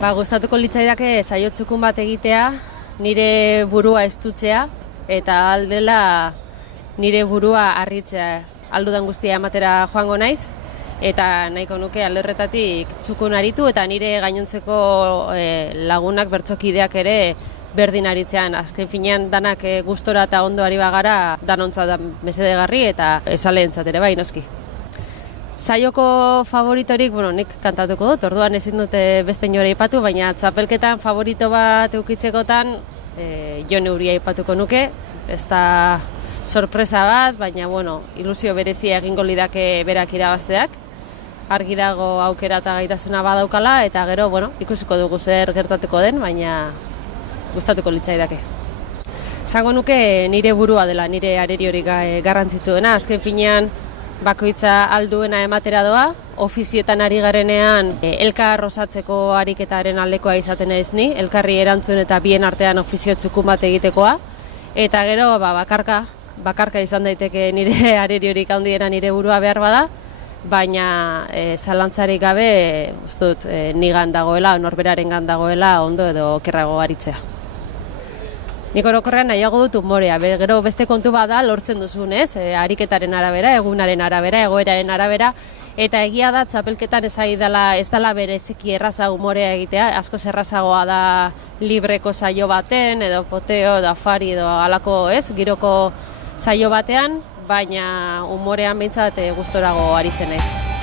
Gustatuko litzaidake saio txukun bat egitea, nire burua estutzea eta aldela nire burua harritzea. Aldudan guztia ematera joango naiz eta nahiko nuke alde horretatik txukun aritu eta nire gainontzeko lagunak bertsokideak ere berdin aritzean. Azken finean danak gustora eta ondo ari bagara danontzat mesedegarri eta esaleentzat ere bai noski. Saioko favoritorik, nik kantatuko dut, orduan ezin dute beste inora aipatu, baina txapelketan favorito bat eukitzekotan Jon Euria aipatuko nuke, ez da sorpresa bat, baina ilusio berezia egingo lidake berak irabazteak. Argi dago aukera eta gaitasuna badaukala, eta gero, ikusiko dugu zer gertatuko den, baina gustatuko litzaidake. Esango nuke nire burua dela, nire areriorik garrantzitsuena, azken finean bakoitza alduena ematera doa, ofizietan ari garenean elkar osatzeko ariketaren aldekoa izaten ez ni, elkarri erantzun eta bien artean ofizio txukun bat egitekoa, eta gero bakarka izan daiteke nire areriorik handiena nire burua behar bada, baina zalantzarik gabe nigan dagoela, norberarengan dagoela ondo edo okerrago aritzea. Nik orokorrean nahiago dut umorea, gero beste kontu bada lortzen duzun, ariketaren arabera, egunaren arabera, egoeraren arabera, eta egia da txapelketan ez dela bereziki erraza umorea egitea, askoz errazagoa da libreko saio baten, edo poteo, edo afari, edo alako giroko saio batean, baina umorean behintzat gustorago aritzen naiz.